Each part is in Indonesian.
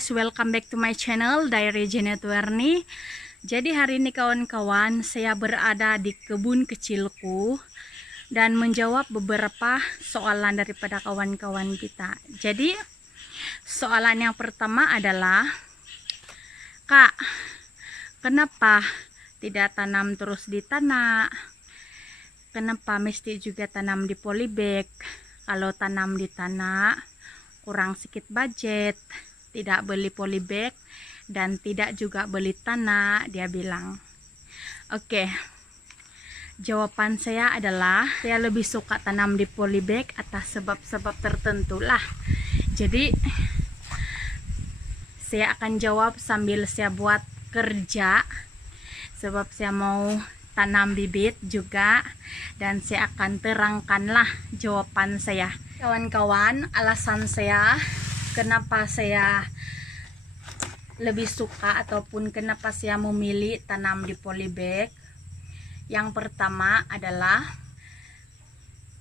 guys, welcome back to my channel Diary Janet Werni. Jadi hari ini kawan-kawan, saya berada di kebun kecilku dan menjawab beberapa soalan daripada kawan-kawan kita. Jadi soalan yang pertama adalah, Kak, kenapa tidak tanam terus di tanah? Kenapa mesti juga tanam di polybag? Kalau tanam di tanah kurang sedikit budget, tidak beli polybag dan tidak juga beli tanah, dia bilang. Oke, jawaban saya adalah saya lebih suka tanam di polybag atas sebab-sebab tertentu lah. Jadi saya akan jawab sambil saya buat kerja, sebab saya mau tanam bibit juga, dan saya akan terangkanlah jawaban saya. Kawan-kawan, alasan saya kenapa saya lebih suka ataupun kenapa saya memilih tanam di polybag. Yang pertama adalah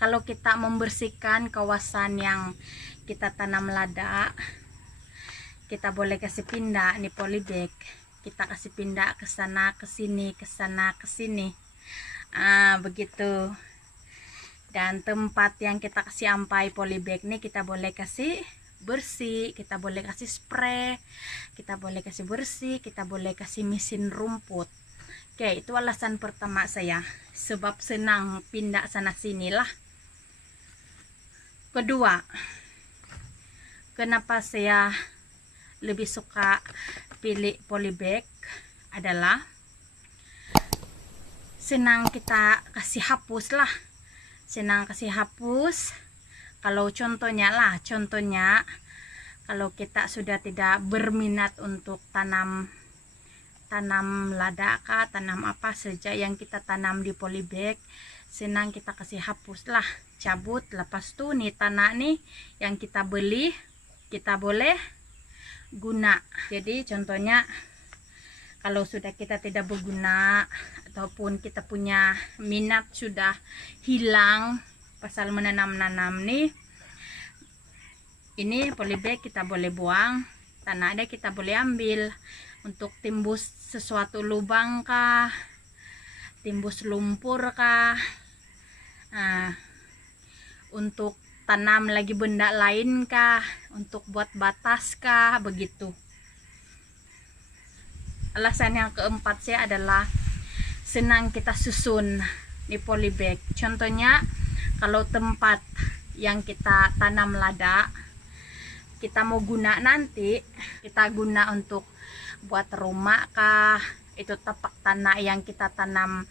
kalau kita membersihkan kawasan yang kita tanam lada, kita boleh kasih pindah di polybag. Kita kasih pindah ke sana, ke sini, ke sana, ke sini. Begitu. Dan tempat yang kita kasih ampai polybag nih kita boleh kasih bersih, kita boleh kasih spray, kita boleh kasih bersih, kita boleh kasih mesin rumput. Oke, itu alasan pertama saya, sebab senang pindah sana sini lah. Kedua, kenapa saya lebih suka pilih polybag adalah senang kita kasih hapus lah, senang kasih hapus. Kalau contohnya kalau kita sudah tidak berminat untuk tanam lada kah, tanam apa saja yang kita tanam di polybag, senang kita kasih hapus lah, cabut. Lepas tuh nih tanah nih yang kita beli kita boleh guna. Jadi contohnya kalau sudah kita tidak berguna ataupun kita punya minat sudah hilang pasal menanam-nanam nih, ini polybag kita boleh buang, tanah ada kita boleh ambil untuk timbus sesuatu lubang kah, timbus lumpur kah, untuk tanam lagi benda lain kah, untuk buat batas kah, begitu. Alasan yang keempat saya adalah senang kita susun di polybag. Contohnya kalau tempat yang kita tanam lada kita mau guna nanti, kita guna untuk buat rumah kah, itu tapak tanah yang kita tanam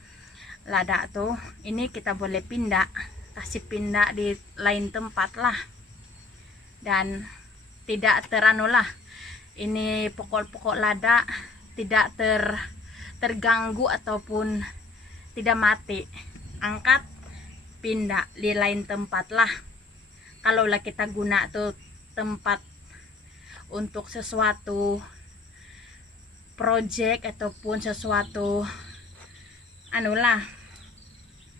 lada tuh, ini kita boleh pindah, kasih pindah di lain tempat lah, dan tidak teranulah ini pokok-pokok lada tidak terganggu ataupun tidak mati, angkat pindah di lain tempat lah. Kalau lah kita guna tuh tempat untuk sesuatu project ataupun sesuatu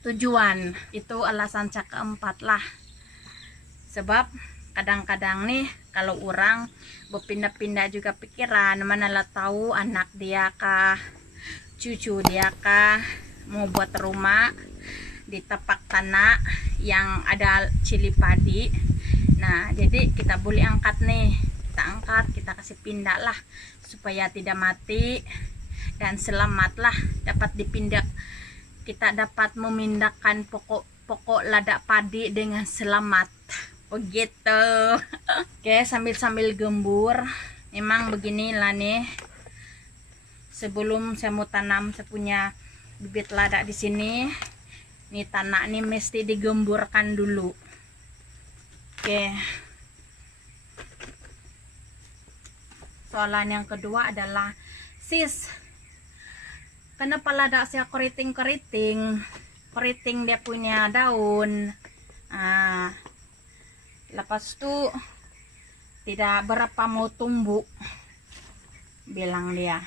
tujuan, itu alasan saya keempat lah. Sebab kadang-kadang nih kalau orang berpindah-pindah juga pikiran, mana lah tahu anak dia kah, cucu dia kah mau buat rumah di tapak tanah yang ada cili padi. Nah, jadi kita boleh angkat nih, kita angkat, kita kasih pindah lah supaya tidak mati dan selamatlah dapat dipindah. Kita dapat memindahkan pokok lada padi dengan selamat, begitu. Oke, sambil gembur, memang beginilah nih. Sebelum saya mau tanam, saya punya bibit lada di sini. Nih tanah ini mesti digemburkan dulu. Oke. Soalan yang kedua adalah, sis, kenapa lada saya keriting dia punya daun. Lepas itu tidak berapa mau tumbuh, bilang dia.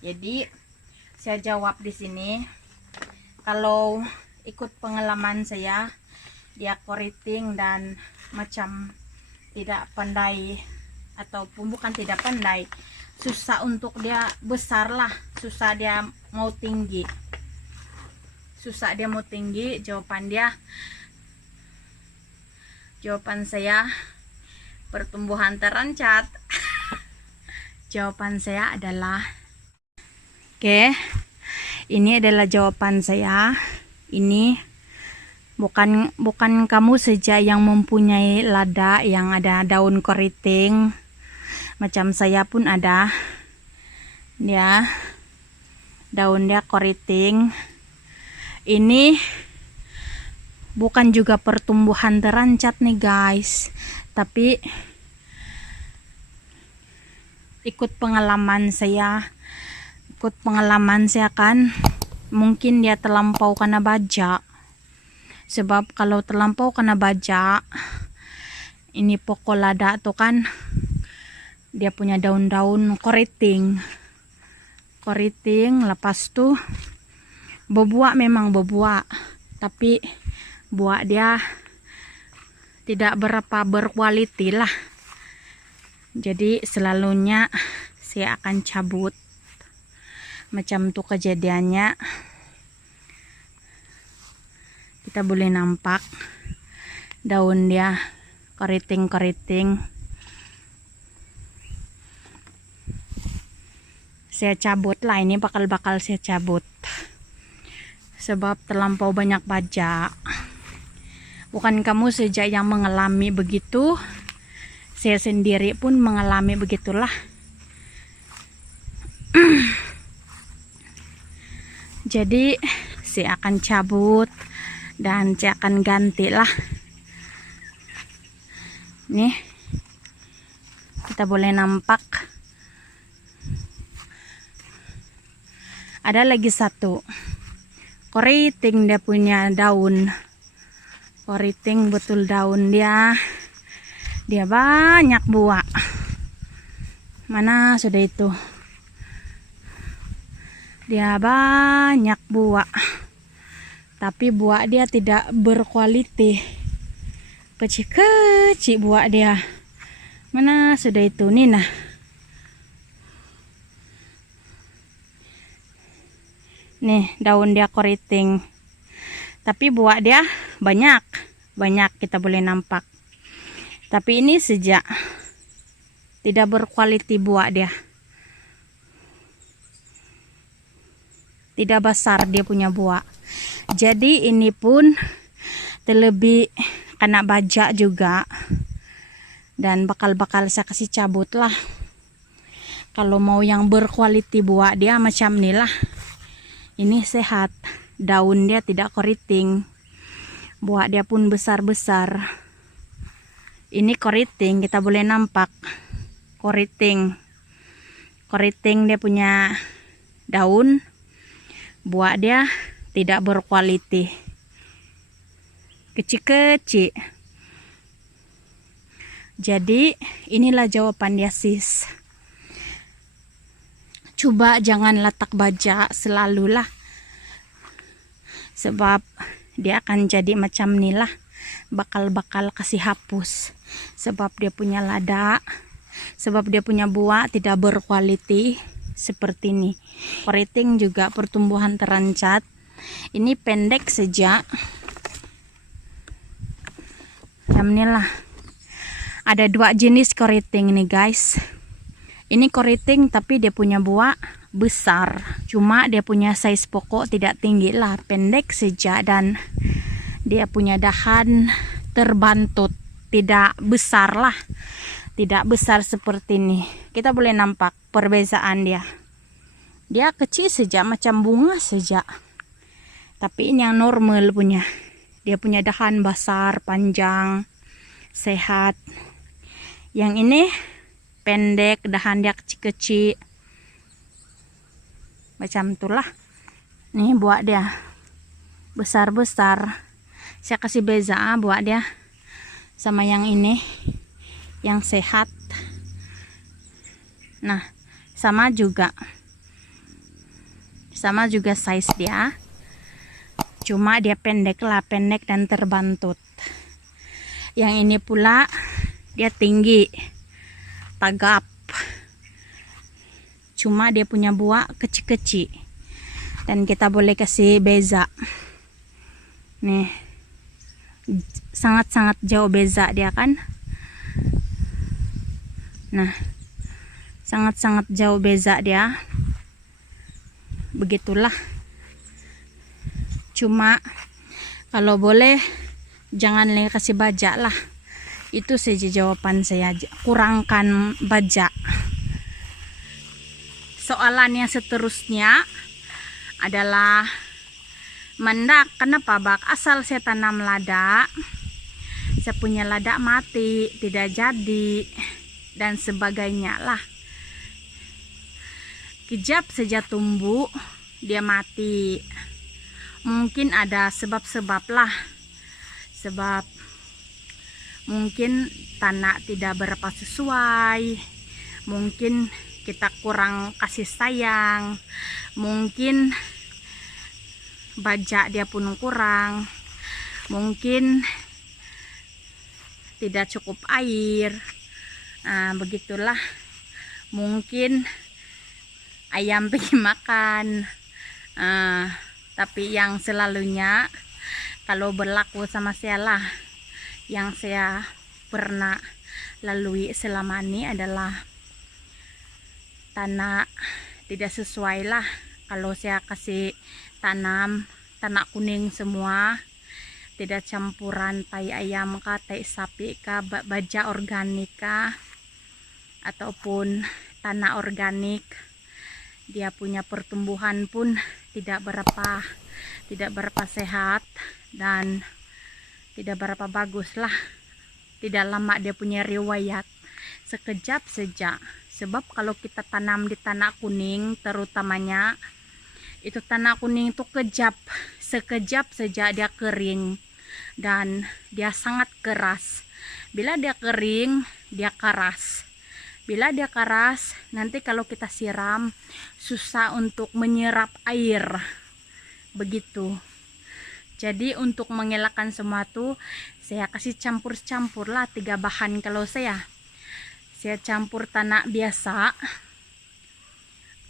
Jadi saya jawab di sini, kalau ikut pengalaman saya, dia keriting dan macam tidak pandai ataupun bukan tidak pandai, susah untuk dia besar lah, susah dia mau tinggi, jawaban saya pertumbuhan terencat. Jawaban saya adalah oke, ini adalah jawaban saya. Ini bukan kamu saja yang mempunyai lada yang ada daun keriting, macam saya pun ada ya, daun dia keriting. Ini bukan juga pertumbuhan terencat nih guys, tapi ikut pengalaman saya kan, mungkin dia terlampau kena baja. Sebab kalau terlampau kena baja, ini pokok lada tuh kan dia punya daun-daun keriting, lepas tuh berbuah, memang berbuah, tapi buah dia tidak berapa berkualiti lah. Jadi selalunya saya akan cabut. Macam tuh kejadiannya. Kita boleh nampak daun dia keriting. Saya cabut lah, ini bakal saya cabut. Sebab terlampau banyak baja. Bukan kamu saja yang mengalami begitu, saya sendiri pun mengalami begitulah. Jadi saya akan cabut dan saya akan ganti lah. Nih, kita boleh nampak ada lagi satu keriting, dia punya daun keriting, betul daun dia banyak buah. Mana sudah itu, dia banyak buah, tapi buah dia tidak berkualiti, kecil buah dia. Mana sudah itu, nih nah, nih daun dia keriting, tapi buah dia banyak kita boleh nampak. Tapi ini sejak tidak berkualiti buah dia, tidak besar dia punya buah. Jadi ini pun terlebih kena baja juga, dan bakal saya kasih cabut lah. Kalau mau yang berkualiti buah dia macam nih lah. Ini sehat, daun dia tidak keriting, buah dia pun besar. Ini keriting, kita boleh nampak keriting dia punya daun, buah dia tidak berkualiti, kecil. Jadi inilah jawaban dia sis. Coba jangan letak baja selalulah, sebab dia akan jadi macam inilah, bakal kasih hapus. Sebab dia punya lada, sebab dia punya buah tidak berkualiti seperti ini. Keriting juga pertumbuhan terencat. Ini pendek saja. Inilah. Ada dua jenis keriting nih guys. Ini keriting tapi dia punya buah besar. Cuma dia punya size pokok tidak tinggi lah, pendek saja, dan dia punya dahan terbantut, tidak besar lah, tidak besar seperti ini. Kita boleh nampak perbezaan dia. Dia kecil saja, macam bunga saja. Tapi ini yang normal punya. Dia punya dahan besar, panjang, sehat. Yang ini pendek, dahan dia kecil. Macam itulah. Nih buah dia besar. Saya kasih beza buah dia sama yang ini, yang sehat. Nah, sama juga size dia, cuma dia pendek dan terbantut. Yang ini pula dia tinggi, tagap. Cuma dia punya buah kecil-kecil. Dan kita boleh kasih beza. Nih. Sangat-sangat jauh beza dia kan. Nah. Sangat-sangat jauh beza dia. Begitulah. Cuma kalau boleh jangan kasih bajak lah. Itu saja jawaban saya. Kurangkan bajak. Soalan yang seterusnya adalah mendak, kenapa bak asal saya tanam lada, saya punya lada mati, tidak jadi, dan sebagainya lah. Kejap saja tumbuh, dia mati. Mungkin ada sebab-sebab lah. Sebab mungkin tanah tidak berapa sesuai, mungkin kita kurang kasih sayang, mungkin bajak dia pun kurang, mungkin tidak cukup air. Nah, begitulah. Mungkin ayam pergi makan. Tapi yang selalunya kalau berlaku sama saya lah, yang saya pernah lalui selama ini adalah tanah tidak sesuai lah. Kalau saya kasih tanam tanah kuning semua, tidak campuran tai ayam kah, tai sapi kah, baja organik kah, ataupun tanah organik, dia punya pertumbuhan pun tidak berapa sehat dan tidak berapa bagus lah. Tidak lama dia punya riwayat, sekejap saja. Sebab kalau kita tanam di tanah kuning terutamanya, itu tanah kuning itu sekejap saja dia kering dan dia sangat keras. Bila dia kering, dia keras. Bila dia keras, nanti kalau kita siram susah untuk menyerap air. Begitu. Jadi untuk mengelakkan semua itu, saya kasih campur-campur lah 3 bahan. Kalau saya campur tanah biasa,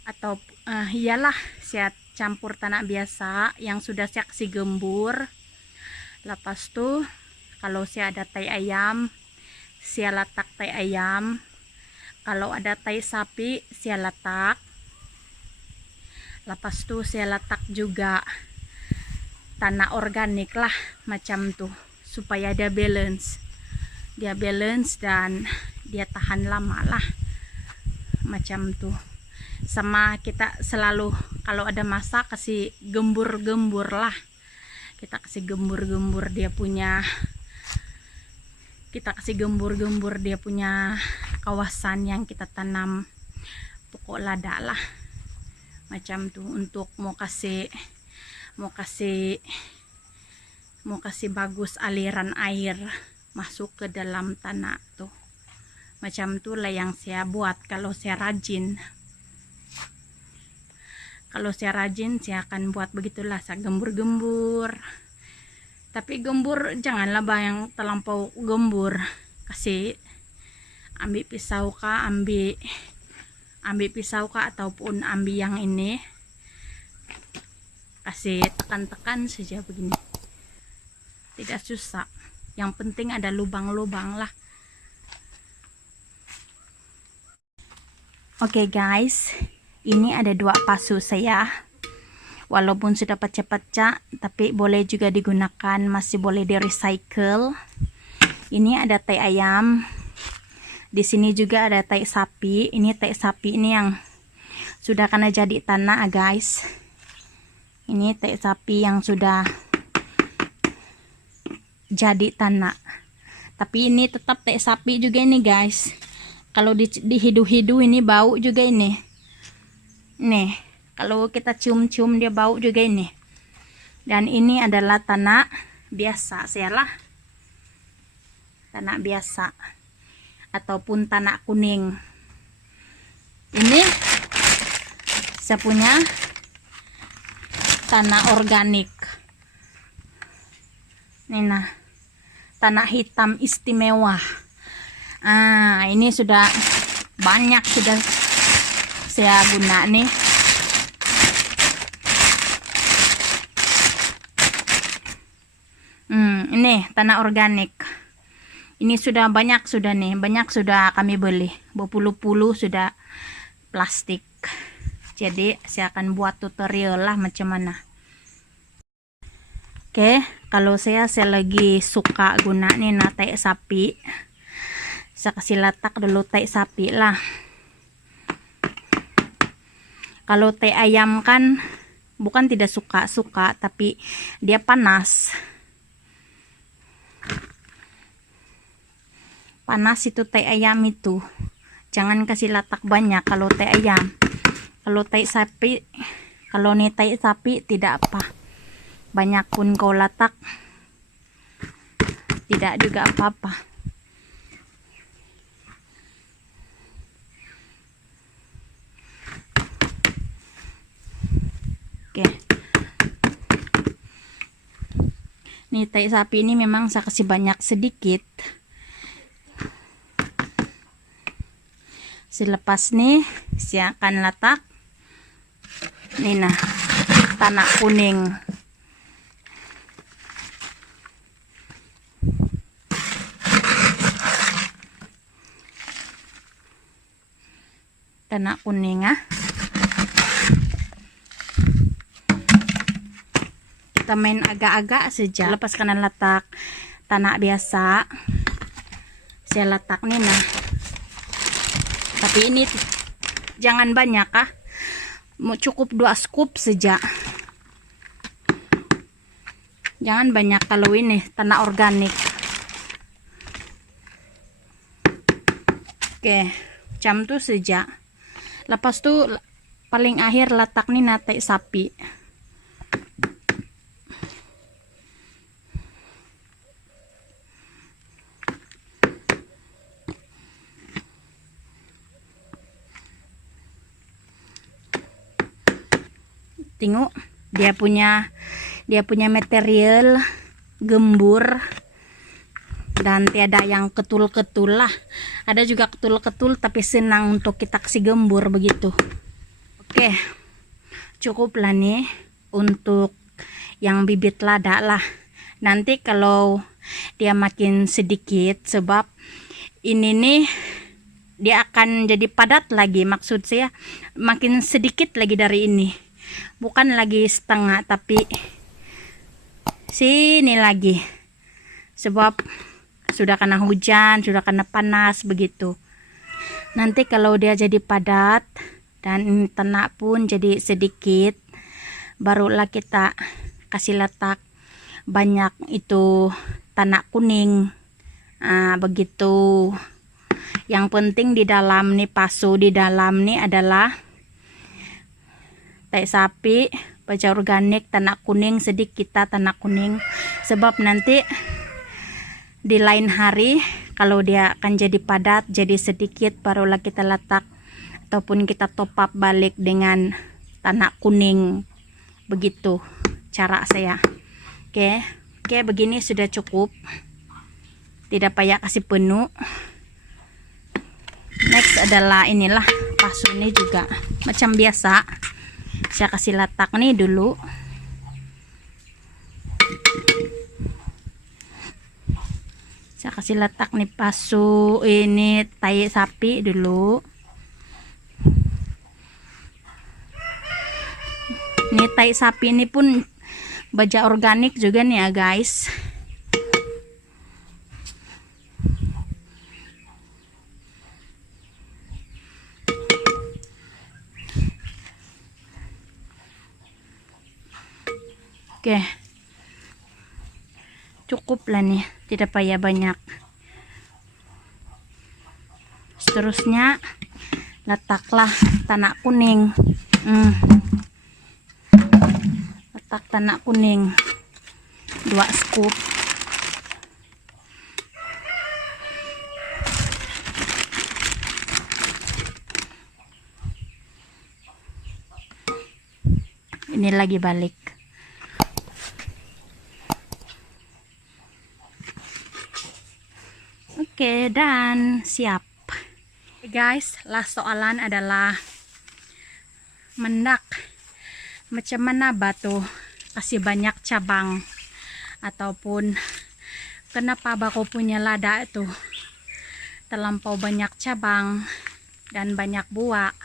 atau iyalah saya campur tanah biasa yang sudah saya kasih gembur. Lepas tuh kalau saya ada tai ayam, saya letak tai ayam. Kalau ada tai sapi, saya letak. Lepas tuh saya letak juga tanah organik lah, macam tuh, supaya dia balance dan dia tahan lama lah, macam tuh. Sama kita selalu kalau ada masak kasih gembur-gembur lah, kita kasih gembur-gembur dia punya kawasan yang kita tanam pokok lada lah, macam tuh. Untuk mau kasih bagus aliran air masuk ke dalam tanah tuh, macam itulah yang saya buat. Kalau saya rajin saya akan buat begitulah, saya gembur-gembur. Tapi gembur janganlah yang terlampau gembur. Kasih ambil pisau kah, ataupun ambil yang ini, kasih tekan-tekan saja begini, tidak susah. Yang penting ada lubang-lubang lah. Oke guys, ini ada 2 pasu saya. Walaupun sudah pecah-pecah, tapi boleh juga digunakan, masih boleh di recycle. Ini ada tai ayam. Di sini juga ada tai sapi. Ini tai sapi ini yang sudah kena jadi tanah guys. Ini tai sapi yang sudah jadi tanah. Tapi ini tetap tai sapi juga ini guys. Kalau dihidu-hidu ini bau juga ini. Nih, kalau kita cium-cium dia bau juga ini. Dan ini adalah tanah biasa, lah. Tanah biasa ataupun tanah kuning. Ini saya punya tanah organik. Ini nah, tanah hitam istimewa. Ini sudah banyak sudah saya guna nih. Ini tanah organik. Ini sudah banyak sudah nih, banyak sudah kami beli. Berpuluh-puluh sudah plastik. Jadi saya akan buat tutorial lah macam mana. Oke, kalau saya lagi suka guna nih tai sapi. Saya kasih letak dulu tai sapi lah. Kalau tai ayam kan bukan tidak suka, tapi dia panas. Panas itu tai ayam itu. Jangan kasih letak banyak kalau tai ayam. Kalau tai sapi, kalau nih tai sapi tidak apa. Banyak pun kau letak tidak juga apa-apa. Oke. Nih tai sapi ini memang saya kasih banyak sedikit. Selepas nih saya akan letak nih nah tanah kuning. Tanah kuning kita main agak-agak saja. Lepas kanan letak tanah biasa, saya letak nih nah. Tapi ini jangan banyak mau cukup 2 scoop saja. Jangan banyak kalau ini tanah organik. Oke, macam tu saja. Lepas tu paling akhir letak nih tai sapi. Tengok dia punya material gembur dan tiada yang ketul-ketul lah. Ada juga ketul-ketul tapi senang untuk kita kasih gembur begitu. Oke, cukup lah nih untuk yang bibit lada lah. Nanti kalau dia makin sedikit, sebab ini nih dia akan jadi padat lagi, maksud saya makin sedikit lagi dari ini. Bukan lagi setengah, tapi sini lagi. Sebab sudah kena hujan, sudah kena panas begitu. Nanti kalau dia jadi padat dan tanah pun jadi sedikit, barulah kita kasih letak banyak itu tanah kuning. Begitu. Yang penting di dalam nih pasu di dalam nih adalah tai sapi, baja organik, tanah kuning sedikit kita tanah kuning. Sebab nanti di lain hari kalau dia akan jadi padat, jadi sedikit, barulah kita letak ataupun kita top up balik dengan tanah kuning. Begitu cara saya. Oke, begini sudah cukup. Tidak payah kasih penuh. Next adalah inilah pasu ini juga macam biasa. Saya kasih letak nih dulu. Saya kasih letak nih pasu ini tai sapi dulu. Ini tai sapi ini pun baja organik juga nih ya guys. Oke, cukup lah nih, tidak payah banyak. Seterusnya letaklah tanah kuning. Letak tanah kuning 2 scoop. Ini lagi balik. Oke, dan siap. guys, last soalan adalah mendak macam mana batu kasih banyak cabang, ataupun kenapa bako punya lada itu terlampau banyak cabang dan banyak buah.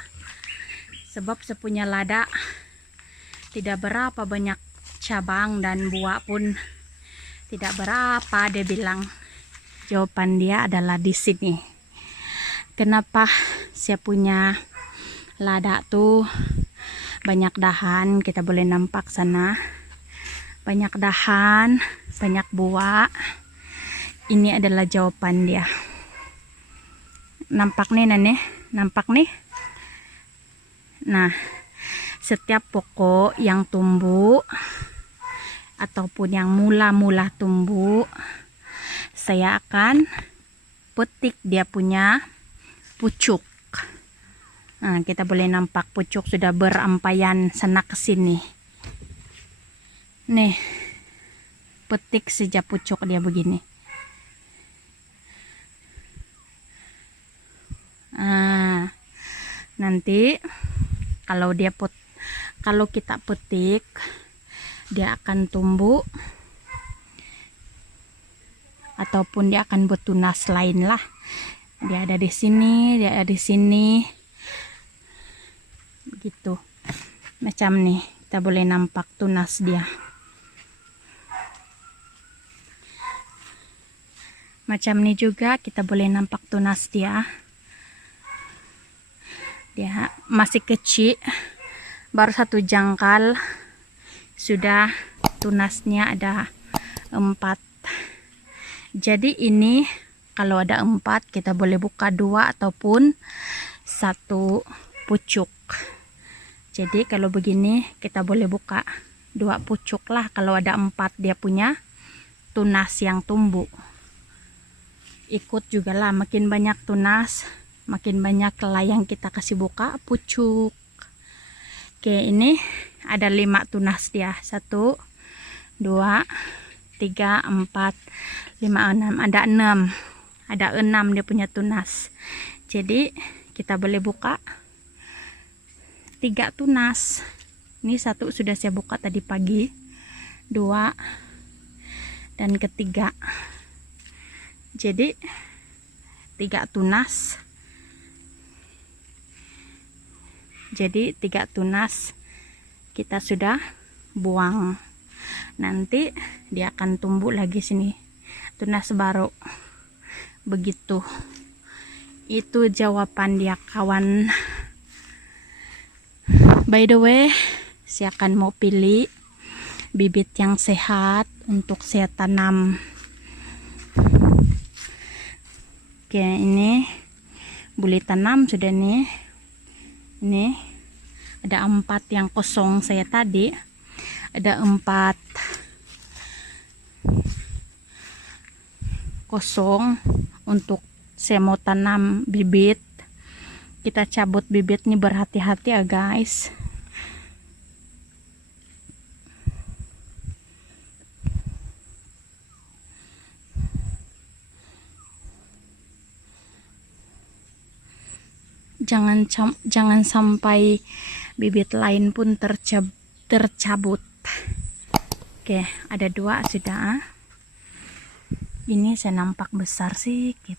Sebab sepunya lada tidak berapa banyak cabang dan buah pun tidak berapa, dia bilang. Jawaban dia adalah di sini. Kenapa saya punya lada tuh banyak dahan, kita boleh nampak sana. Banyak dahan, banyak buah. Ini adalah jawaban dia. Nampak nih Nane, nampak nih. Nah, setiap pokok yang tumbuh ataupun yang mula-mula tumbuh, saya akan petik dia punya pucuk. Nah, kita boleh nampak pucuk sudah berampaian sana ke sini. Nih, petik saja pucuk dia begini. Nah, nanti kalau kita petik, dia akan tumbuh ataupun dia akan bertunas lain lah. Dia ada di sini, dia ada di sini, begitu. Macam nih, kita boleh nampak tunas dia. Macam nih juga kita boleh nampak tunas dia. Dia masih kecil, baru 1 jangkal sudah tunasnya ada 4. Jadi ini kalau ada 4 kita boleh buka 2 ataupun 1 pucuk. Jadi kalau begini kita boleh buka 2 pucuk lah kalau ada 4 dia punya tunas yang tumbuh. Ikut juga lah, makin banyak tunas makin banyak lah yang kita kasih buka pucuk. Oke, ini ada 5 tunas dia. 1, 2, 3, 4, 5, 6. Ada 6. Ada 6 dia punya tunas. Jadi kita boleh buka 3 tunas. Ini 1 sudah saya buka tadi pagi. 2 dan ketiga. Jadi 3 tunas. Jadi 3 tunas kita sudah buang. Nanti dia akan tumbuh lagi sini tunas baru. Begitu. Itu jawaban dia kawan. By the way, saya akan mau pilih bibit yang sehat untuk saya tanam. Oke, ini boleh tanam sudah nih. Ini ada 4 yang kosong saya tadi. Ada 4 kosong untuk saya mau tanam bibit. Kita cabut bibitnya berhati-hati ya guys. Jangan sampai bibit lain pun tercabut. Oke, ada 2 sudah. Ini saya nampak besar sedikit.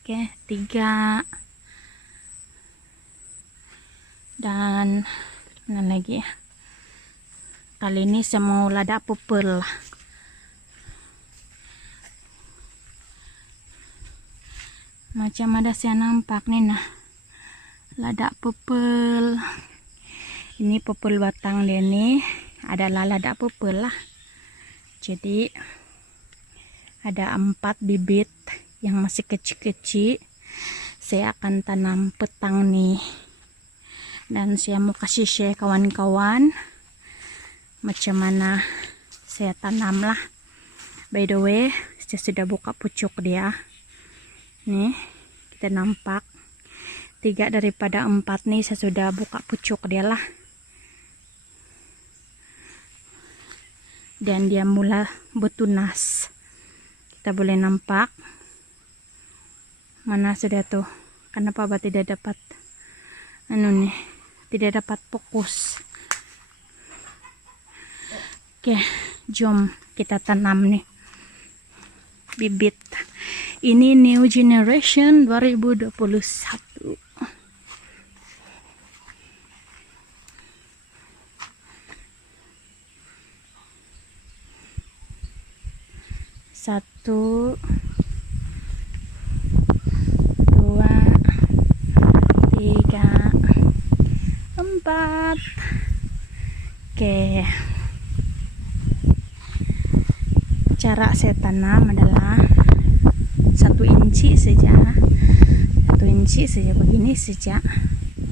Oke, 3. Dan mana lagi ya? Kali ini saya mau lada pupel. Macam ada saya nampak nih, nah, lada pupel. Ini pupel batang dia nih adalah lada pupel lah. Jadi ada 4 bibit yang masih kecil-kecil. Saya akan tanam petang nih. Dan saya mau kasih share kawan-kawan macam mana saya tanam lah. By the way, saya sudah buka pucuk dia. Nih, kita nampak 3 daripada 4 nih saya sudah buka pucuk dia lah. Dan dia mulai bertunas. Kita boleh nampak Mana sudah tuh? Kenapa tidak dapat nih? Tidak dapat fokus. Oke, jom kita tanam nih bibit. Ini new generation 2021. Satu, dua, tiga, empat. Oke. Cara saya tanam adalah 1 inci saja. 1 inci saja begini saja.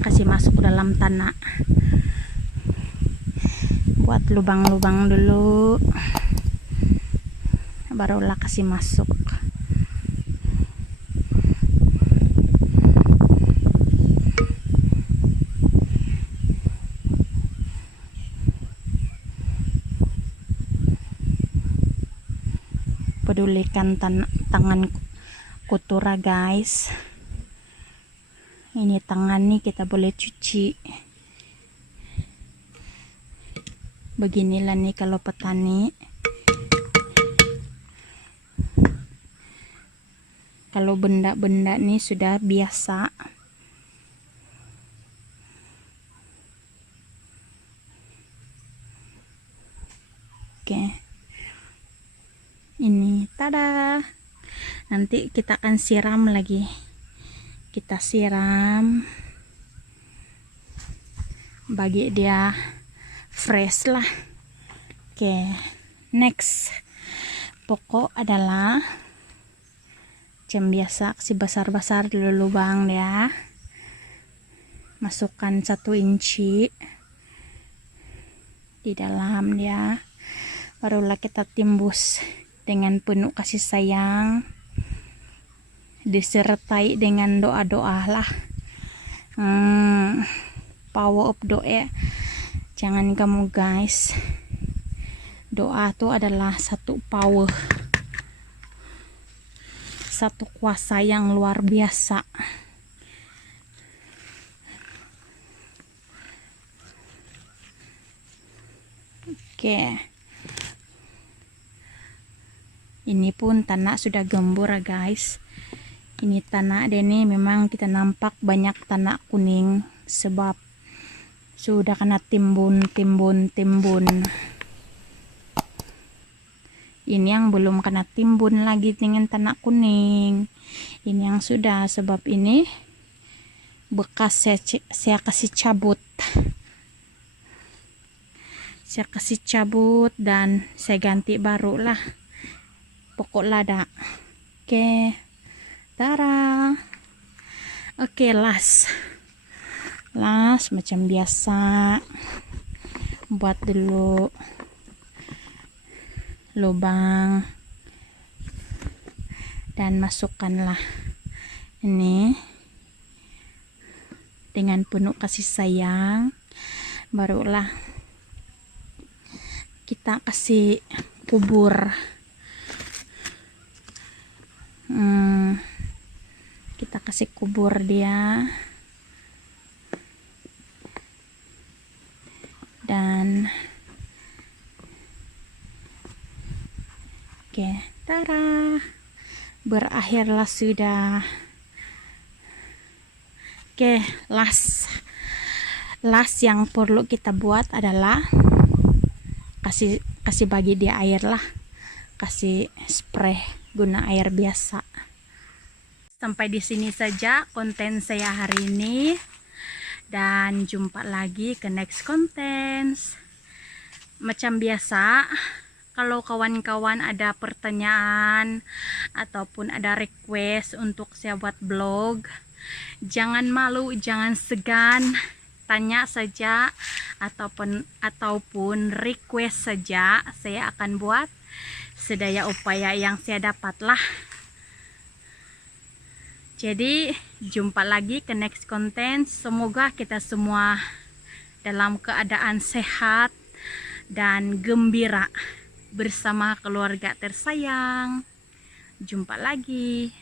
Kasih masuk ke dalam tanah. Buat lubang-lubang dulu. Barulah kasih masuk. Pedulikan tangan kotor guys. Ini tangan nih kita boleh cuci. Beginilah nih kalau petani. Kalau benda-benda nih sudah biasa. Oke. Ini tada. Nanti kita akan siram lagi. Kita siram. Bagi dia fresh lah. Oke. Next. Pokok adalah macam biasa, kasih besar-besar dulu lubang ya. Masukkan 1 inci di dalam dia. Barulah kita timbus dengan penuh kasih sayang, disertai dengan doa-doa lah. Power of doa. Jangan kamu guys, doa itu adalah satu power, satu kuasa yang luar biasa. Oke. Ini pun tanah sudah gembur ya guys. Ini tanah ini memang kita nampak banyak tanah kuning sebab sudah kena timbun. Ini yang belum kena timbun lagi dengan tanah kuning. Ini yang sudah, sebab ini bekas saya kasih cabut. Saya kasih cabut dan saya ganti baru lah. Pokok lada. Oke. Tara. Oke, las macam biasa. Buat dulu lubang dan masukkanlah ini dengan penuh kasih sayang. Barulah kita kasih kubur. Kita kasih kubur dia dan oke, tara, berakhirlah sudah. Oke, las yang perlu kita buat adalah kasih bagi dia air lah, kasih spray guna air biasa. Sampai di sini saja konten saya hari ini, dan jumpa lagi ke next konten. Macam biasa, kalau kawan-kawan ada pertanyaan ataupun ada request untuk saya buat blog, jangan malu, jangan segan, tanya saja ataupun request saja. Saya akan buat sedaya upaya yang saya dapat lah. Jadi jumpa lagi ke next konten. Semoga kita semua dalam keadaan sehat dan gembira bersama keluarga tersayang. Jumpa lagi.